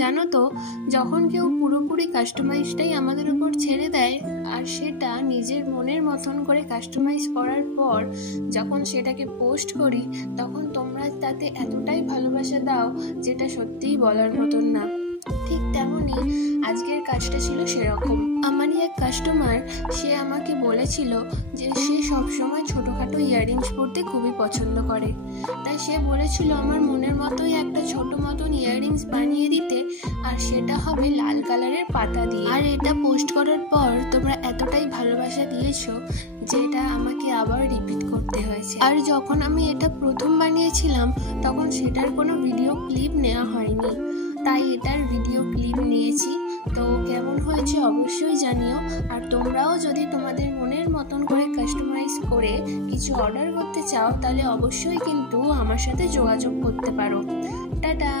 জানো তো, যখন কেউ পুরোপুরি কাস্টমাইজটাই আমাদের উপর ছেড়ে দেয় আর সেটা নিজের মনের মতন করে কাস্টমাইজ করার পর যখন সেটাকে পোস্ট করি, তখন তোমরা তাতে এতটাই ভালোবাসা দাও যেটা সত্যিই বলার মতন না। ঠিক তেমনই আজকের কাজটা ছিল সেরকম। আমারই এক কাস্টমার, সে আমাকে বলেছিল যে সে সবসময় ছোটোখাটো ইয়াররিংস পরতে খুবই পছন্দ করে। তাই সে বলেছিল আমার মনের মতোই একটা ছোট মতন ইয়াররিংস বানিয়ে দিতে, আর সেটা হবে লাল কালারের পাতা দিয়ে। আর এটা পোস্ট করার পর তোমরা এতটাই ভালোবাসা দিয়েছো যে এটা আমাকে আবার রিপিট করতে হয়েছে। আর যখন আমি এটা প্রথম বানিয়েছিলাম তখন সেটার কোনো ভিডিও ক্লিপ নেওয়া হয়নি, তাই এটার ভিডিও ক্লিপ নিয়েছি। তো কেমন হয়েছে অবশ্যই জানিও। আর তোমরাও যদি তোমাদের মনের মতন করে কাস্টমাইজ করে কিছু অর্ডার করতে চাও তাহলে অবশ্যই কিন্তু আমার সাথে যোগাযোগ করতে পারো। টাটা।